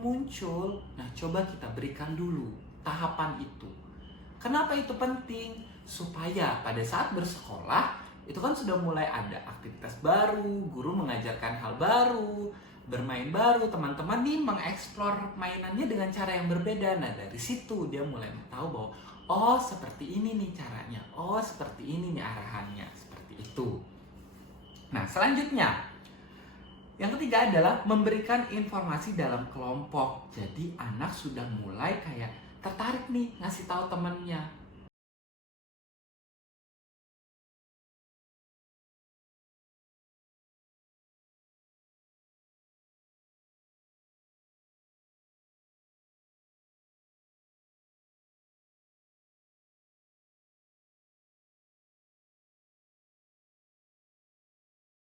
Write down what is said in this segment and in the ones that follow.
muncul. Nah, coba kita berikan dulu tahapan itu. Kenapa itu penting? Supaya pada saat bersekolah, itu kan sudah mulai ada aktivitas baru, guru mengajarkan hal baru, bermain baru, teman-teman nih mengeksplor mainannya dengan cara yang berbeda. Nah, dari situ dia mulai tahu bahwa, oh seperti ini nih caranya, oh seperti ini nih arahannya, seperti itu. Nah, selanjutnya, yang ketiga adalah memberikan informasi dalam kelompok. Jadi anak sudah mulai kayak tertarik nih ngasih tahu temannya.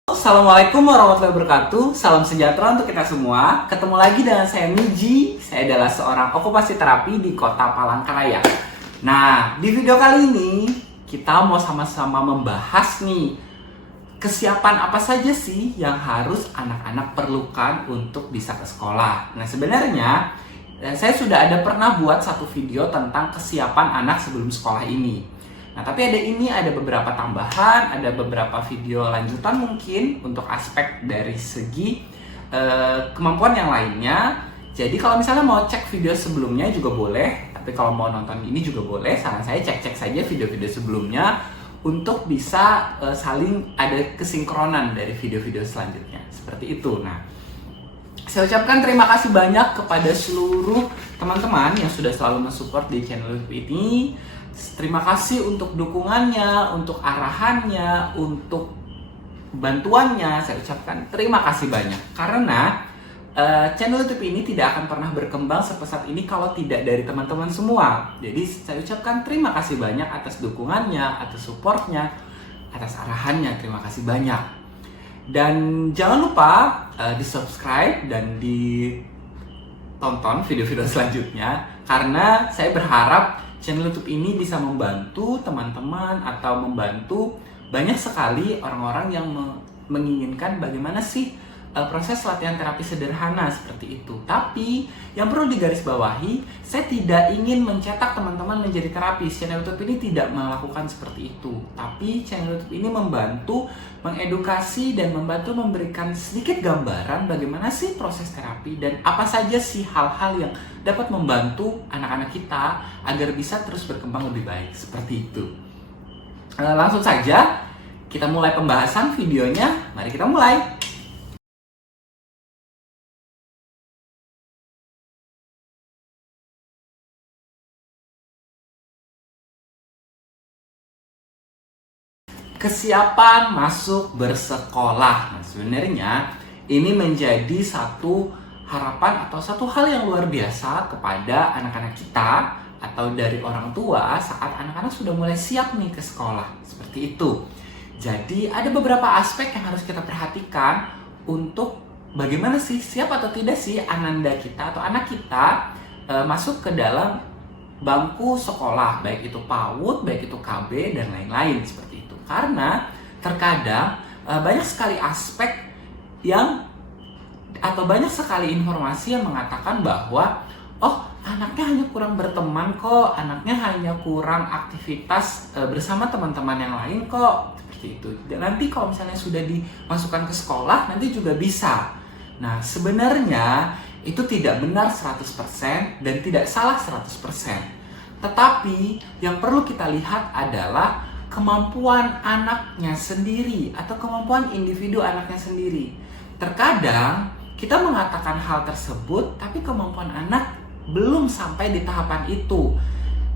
Assalamualaikum warahmatullahi wabarakatuh. Salam sejahtera untuk kita semua. Ketemu lagi dengan saya Miji. Saya adalah seorang okupasi terapi di Kota Palangkaraya. Nah, di video kali ini kita mau sama-sama membahas nih kesiapan apa saja sih yang harus anak-anak perlukan untuk bisa ke sekolah. Nah, sebenarnya saya sudah pernah buat satu video tentang kesiapan anak sebelum sekolah ini. Nah, tapi ada beberapa tambahan, ada beberapa video lanjutan mungkin untuk aspek dari segi kemampuan yang lainnya. Jadi kalau misalnya mau cek video sebelumnya juga boleh, tapi kalau mau nonton ini juga boleh. Saran saya cek saja video-video sebelumnya untuk bisa saling ada kesinkronan dari video-video selanjutnya. Seperti itu. Nah, saya ucapkan terima kasih banyak kepada seluruh teman-teman yang sudah selalu mensupport di channel YouTube ini. Terima kasih untuk dukungannya, untuk arahannya, untuk bantuannya. Saya ucapkan terima kasih banyak. Karena channel YouTube ini tidak akan pernah berkembang sepesat ini kalau tidak dari teman-teman semua. Jadi saya ucapkan terima kasih banyak atas dukungannya, atas supportnya, atas arahannya. Terima kasih banyak. Dan jangan lupa di subscribe dan ditonton video-video selanjutnya. Karena saya berharap channel YouTube ini bisa membantu teman-teman atau membantu banyak sekali orang-orang yang menginginkan bagaimana sih proses latihan terapi sederhana seperti itu. Tapi yang perlu digarisbawahi, saya tidak ingin mencetak teman-teman menjadi terapis. Channel YouTube ini tidak melakukan seperti itu. Tapi channel YouTube ini membantu mengedukasi dan membantu memberikan sedikit gambaran bagaimana sih proses terapi dan apa saja sih hal-hal yang dapat membantu anak-anak kita agar bisa terus berkembang lebih baik. Seperti itu. Langsung saja kita mulai pembahasan videonya. Mari kita mulai. Kesiapan masuk bersekolah. Nah, sebenarnya ini menjadi satu harapan atau satu hal yang luar biasa kepada anak-anak kita atau dari orang tua saat anak-anak sudah mulai siap nih ke sekolah. Seperti itu. Jadi ada beberapa aspek yang harus kita perhatikan untuk bagaimana sih siap atau tidak sih ananda kita atau anak kita masuk ke dalam bangku sekolah, baik itu PAUD, baik itu KB, dan lain-lain seperti itu. Karena terkadang banyak sekali aspek yang atau banyak sekali informasi yang mengatakan bahwa oh, anaknya hanya kurang berteman kok, anaknya hanya kurang aktivitas bersama teman-teman yang lain kok, seperti itu. Dan nanti kalau misalnya sudah dimasukkan ke sekolah, nanti juga bisa. Nah, sebenarnya itu tidak benar 100% dan tidak salah 100%. Tetapi yang perlu kita lihat adalah kemampuan anaknya sendiri atau kemampuan individu anaknya sendiri. Terkadang kita mengatakan hal tersebut, tapi kemampuan anak belum sampai di tahapan itu.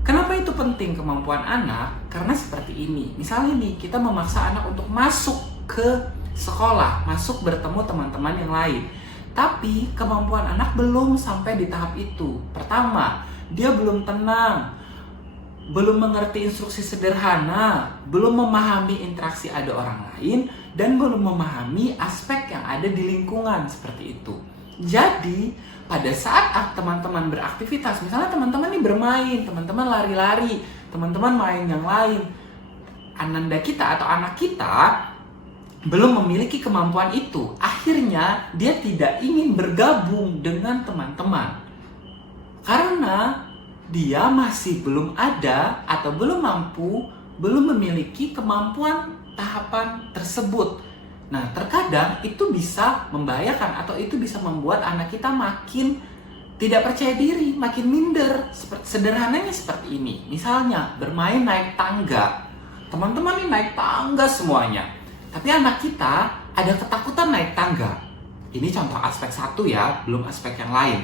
Kenapa itu penting kemampuan anak? Karena seperti ini. Misalnya nih, kita memaksa anak untuk masuk ke sekolah, masuk bertemu teman-teman yang lain. Tapi kemampuan anak belum sampai di tahap itu. Pertama, dia belum tenang, belum mengerti instruksi sederhana, belum memahami interaksi ada orang lain, dan belum memahami aspek yang ada di lingkungan seperti itu. Jadi, pada saat teman-teman beraktivitas, misalnya teman-teman ini bermain, teman-teman lari-lari, teman-teman main yang lain, ananda kita atau anak kita belum memiliki kemampuan itu, akhirnya dia tidak ingin bergabung dengan teman-teman. Karena dia masih belum ada atau belum mampu, belum memiliki kemampuan tahapan tersebut. Nah, terkadang itu bisa membahayakan atau itu bisa membuat anak kita makin tidak percaya diri, makin minder. Sederhananya seperti ini. Misalnya, bermain naik tangga. Teman-teman ini naik tangga semuanya. Tapi anak kita ada ketakutan naik tangga. Ini contoh aspek satu ya, belum aspek yang lain.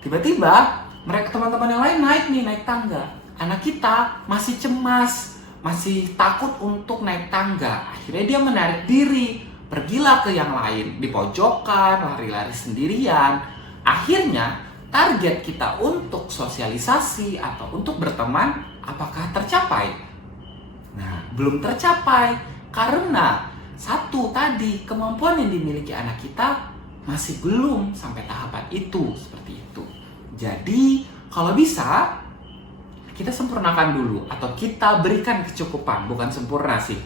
Tiba-tiba, teman-teman yang lain naik tangga. Anak kita masih cemas, masih takut untuk naik tangga. Akhirnya dia menarik diri, pergilah ke yang lain, di pojokan, lari-lari sendirian. Akhirnya, target kita untuk sosialisasi atau untuk berteman, apakah tercapai? Nah, belum tercapai. Karena satu tadi, kemampuan yang dimiliki anak kita masih belum sampai tahapan itu, seperti itu. Jadi, kalau bisa, kita sempurnakan dulu atau kita berikan kecukupan, bukan sempurna sih.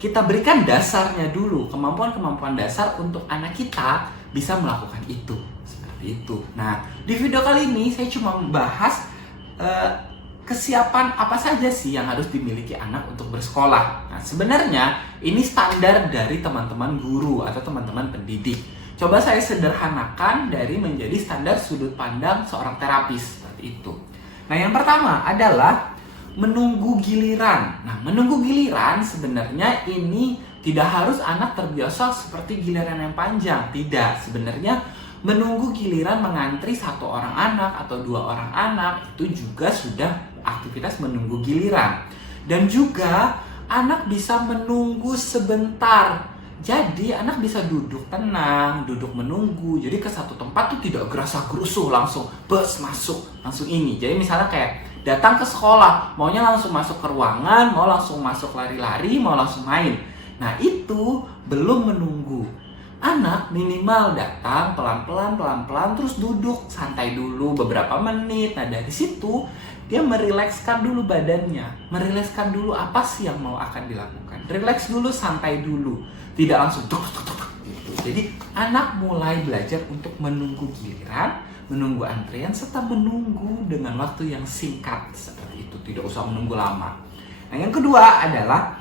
Kita berikan dasarnya dulu, kemampuan-kemampuan dasar untuk anak kita bisa melakukan itu, seperti itu. Nah, di video kali ini saya cuma membahas kesiapan apa saja sih yang harus dimiliki anak untuk bersekolah. Nah, sebenarnya ini standar dari teman-teman guru atau teman-teman pendidik. Coba saya sederhanakan dari menjadi standar sudut pandang seorang terapis, seperti itu. Nah, yang pertama adalah menunggu giliran. Nah, menunggu giliran sebenarnya ini tidak harus anak terbiasa seperti giliran yang panjang. Tidak, sebenarnya menunggu giliran mengantri satu orang anak atau dua orang anak itu juga sudah aktivitas menunggu giliran. Dan juga anak bisa menunggu sebentar. Jadi anak bisa duduk tenang, duduk menunggu. Jadi ke satu tempat tuh tidak gerasa-gerusuh langsung bus masuk, langsung ini. Jadi misalnya kayak datang ke sekolah, maunya langsung masuk ke ruangan, mau langsung masuk lari-lari, mau langsung main. Nah, itu belum menunggu. Anak minimal datang pelan-pelan, terus duduk santai dulu beberapa menit. Nah, dari situ dia merilekskan dulu badannya, merilekskan dulu apa sih yang mau akan dilakukan. Rileks dulu, santai dulu, tidak langsung gitu. Jadi anak mulai belajar untuk menunggu giliran, menunggu antrian, serta menunggu dengan waktu yang singkat seperti itu, tidak usah menunggu lama. Nah, yang kedua adalah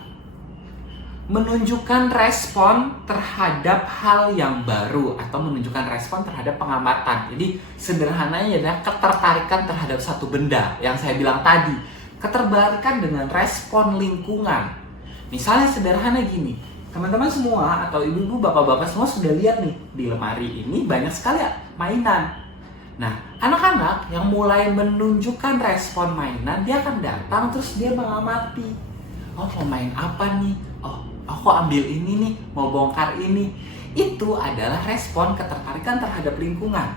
menunjukkan respon terhadap hal yang baru atau menunjukkan respon terhadap pengamatan. Jadi sederhananya adalah ketertarikan terhadap satu benda yang saya bilang tadi. Ketertarikan dengan respon lingkungan. Misalnya sederhana gini, teman-teman semua atau ibu-ibu, bapak-bapak semua sudah lihat nih di lemari ini banyak sekali mainan. Nah, anak-anak yang mulai menunjukkan respon mainan, dia akan datang terus dia mengamati. Oh, mau main apa nih? Oh, aku ambil ini nih, mau bongkar ini. Itu adalah respon ketertarikan terhadap lingkungan.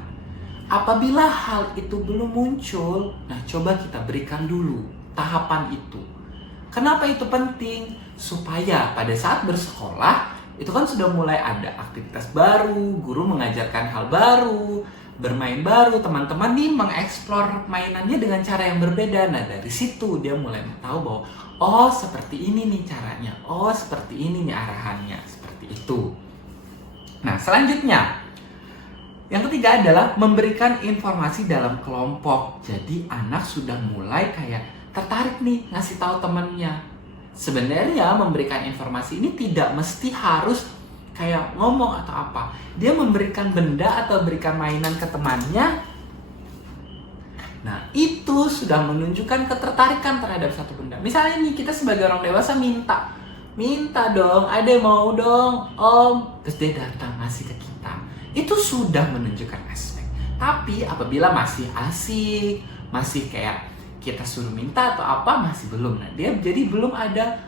Apabila hal itu belum muncul, nah coba kita berikan dulu tahapan itu. Kenapa itu penting? Supaya pada saat bersekolah, itu kan sudah mulai ada aktivitas baru, guru mengajarkan hal baru, bermain baru, teman-teman nih mengeksplor mainannya dengan cara yang berbeda. Nah, dari situ dia mulai tahu bahwa oh, seperti ini nih caranya. Oh, seperti ini nih arahannya. Seperti itu. Nah, selanjutnya. Yang ketiga adalah memberikan informasi dalam kelompok. Jadi, anak sudah mulai kayak tertarik nih ngasih tahu temannya. Sebenarnya memberikan informasi ini tidak mesti harus kayak ngomong atau apa. Dia memberikan benda atau berikan mainan ke temannya. Nah, itu sudah menunjukkan ketertarikan terhadap satu benda. Misalnya nih, kita sebagai orang dewasa minta dong, adek mau dong, om. Terus dia datang ngasih ke kita. Itu sudah menunjukkan aspek. Tapi apabila masih asik, masih kayak kita suruh minta atau apa, masih belum. Nah, dia jadi belum ada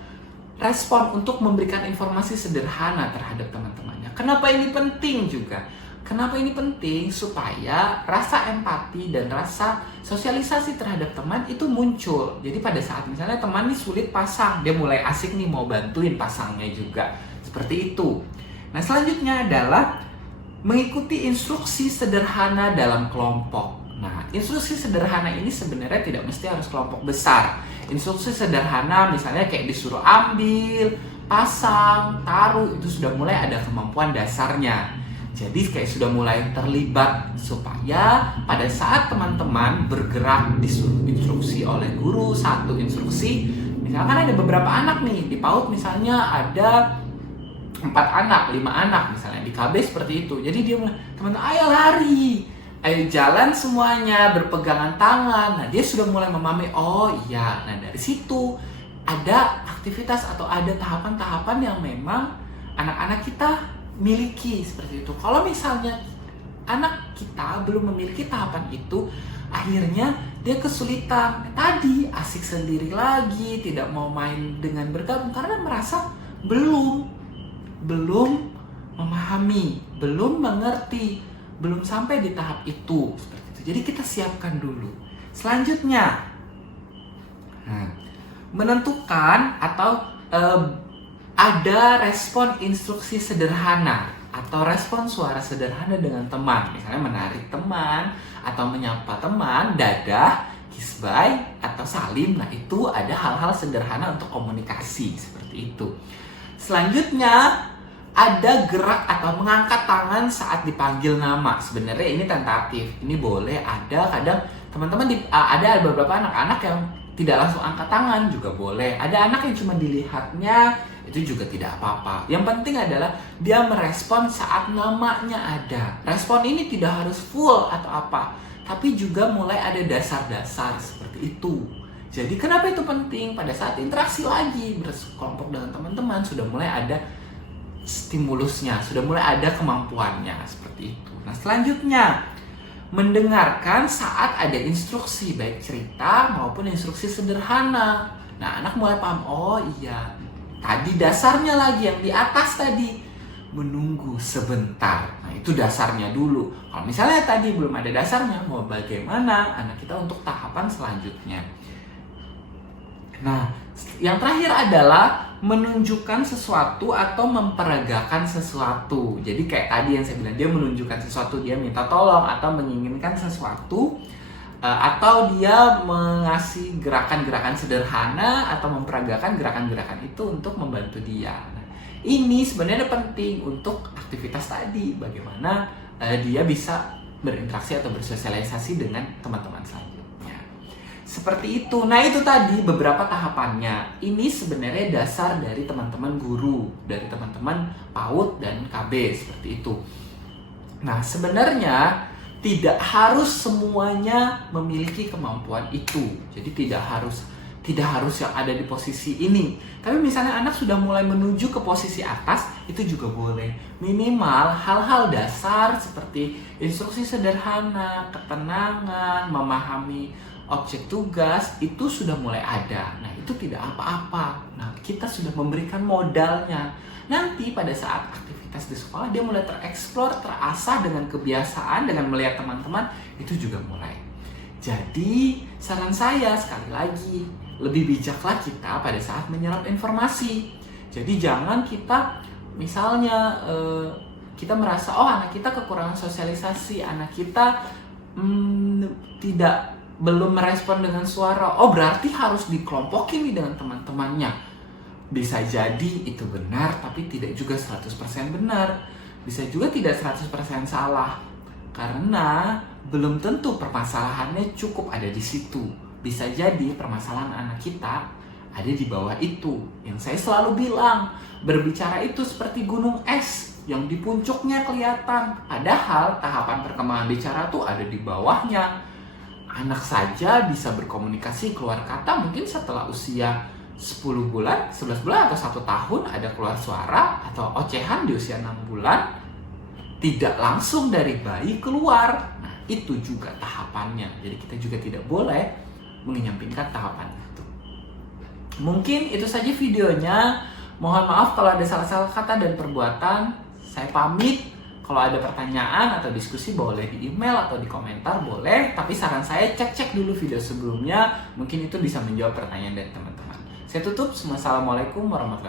respon untuk memberikan informasi sederhana terhadap teman-temannya. Kenapa ini penting juga? Kenapa ini penting? Supaya rasa empati dan rasa sosialisasi terhadap teman itu muncul. Jadi pada saat misalnya teman nih sulit pasang, dia mulai asik nih mau bantuin pasangnya juga. Seperti itu. Nah, selanjutnya adalah mengikuti instruksi sederhana dalam kelompok. Nah, instruksi sederhana ini sebenarnya tidak mesti harus kelompok besar. Instruksi sederhana misalnya kayak disuruh ambil, pasang, taruh, itu sudah mulai ada kemampuan dasarnya. Jadi kayak sudah mulai terlibat supaya pada saat teman-teman bergerak disuruh instruksi oleh guru, satu instruksi, misalkan ada beberapa anak nih, di PAUD misalnya ada 4 anak, 5 anak misalnya, di KB seperti itu. Jadi dia mulai, teman-teman ayo lari, ayo jalan semuanya, berpegangan tangan. Nah dia sudah mulai memahami, oh iya, nah dari situ ada aktivitas atau ada tahapan-tahapan yang memang anak-anak kita miliki seperti itu. Kalau misalnya anak kita belum memiliki tahapan itu, akhirnya dia kesulitan. Tadi asik sendiri lagi, tidak mau main dengan bergabung karena merasa belum memahami, belum mengerti, belum sampai di tahap itu seperti itu. Jadi kita siapkan dulu. Selanjutnya, menentukan atau ada respon instruksi sederhana atau respon suara sederhana dengan teman. Misalnya menarik teman atau menyapa teman, dadah, kiss bye, atau salim. Nah itu ada hal-hal sederhana untuk komunikasi seperti itu. Selanjutnya ada gerak atau mengangkat tangan saat dipanggil nama. Sebenarnya ini tentatif, ini boleh ada. Kadang teman-teman ada beberapa anak-anak yang tidak langsung angkat tangan juga boleh. Ada anak yang cuma dilihatnya, itu juga tidak apa-apa. Yang penting adalah dia merespon saat namanya ada. Respon ini tidak harus full atau apa, tapi juga mulai ada dasar-dasar seperti itu. Jadi kenapa itu penting? Pada saat interaksi lagi berkelompok dengan teman-teman, sudah mulai ada stimulusnya, sudah mulai ada kemampuannya seperti itu. Nah selanjutnya, mendengarkan saat ada instruksi, baik cerita maupun instruksi sederhana. Nah anak mulai paham, oh iya, tadi dasarnya lagi yang di atas tadi, menunggu sebentar. Nah itu dasarnya dulu. Kalau misalnya tadi belum ada dasarnya, mau bagaimana anak kita untuk tahapan selanjutnya. Nah yang terakhir adalah menunjukkan sesuatu atau memperagakan sesuatu. Jadi kayak tadi yang saya bilang, dia menunjukkan sesuatu, dia minta tolong atau menginginkan sesuatu, atau dia mengasih gerakan-gerakan sederhana atau memperagakan gerakan-gerakan itu untuk membantu dia. Nah, ini sebenarnya penting untuk aktivitas tadi, bagaimana dia bisa berinteraksi atau bersosialisasi dengan teman-teman selanjutnya. Seperti itu. Nah itu tadi beberapa tahapannya. Ini sebenarnya dasar dari teman-teman guru, dari teman-teman PAUD dan KB seperti itu. Nah sebenarnya tidak harus semuanya memiliki kemampuan itu. Jadi tidak harus yang ada di posisi ini. Tapi misalnya anak sudah mulai menuju ke posisi atas, itu juga boleh. Minimal hal-hal dasar seperti instruksi sederhana, ketenangan, memahami objek tugas itu sudah mulai ada. Nah itu tidak apa-apa. Nah kita sudah memberikan modalnya. Nanti pada saat aktivitas di sekolah dia mulai tereksplor, terasah dengan kebiasaan, dengan melihat teman-teman, itu juga mulai. Jadi saran saya sekali lagi, lebih bijaklah kita pada saat menyerap informasi. Jadi jangan kita misalnya kita merasa oh anak kita kekurangan sosialisasi, anak kita belum merespon dengan suara, oh berarti harus dikelompokin nih dengan teman-temannya. Bisa jadi itu benar, tapi tidak juga 100% benar. Bisa juga tidak 100% salah. Karena belum tentu permasalahannya cukup ada di situ. Bisa jadi permasalahan anak kita ada di bawah itu. Yang saya selalu bilang, berbicara itu seperti gunung es yang di puncuknya kelihatan. Padahal tahapan perkembangan bicara tuh ada di bawahnya. Anak saja bisa berkomunikasi keluar kata mungkin setelah usia 10 bulan, 11 bulan, atau 1 tahun ada keluar suara atau ocehan di usia 6 bulan. Tidak langsung dari bayi keluar. Nah itu juga tahapannya. Jadi kita juga tidak boleh mengenyampingkan tahapan itu. Mungkin itu saja videonya. Mohon maaf kalau ada salah-salah kata dan perbuatan. Saya pamit. Kalau ada pertanyaan atau diskusi boleh di email atau di komentar boleh. Tapi saran saya cek dulu video sebelumnya. Mungkin itu bisa menjawab pertanyaan dari teman-teman. Saya tutup. Assalamualaikum warahmatullahi wabarakatuh.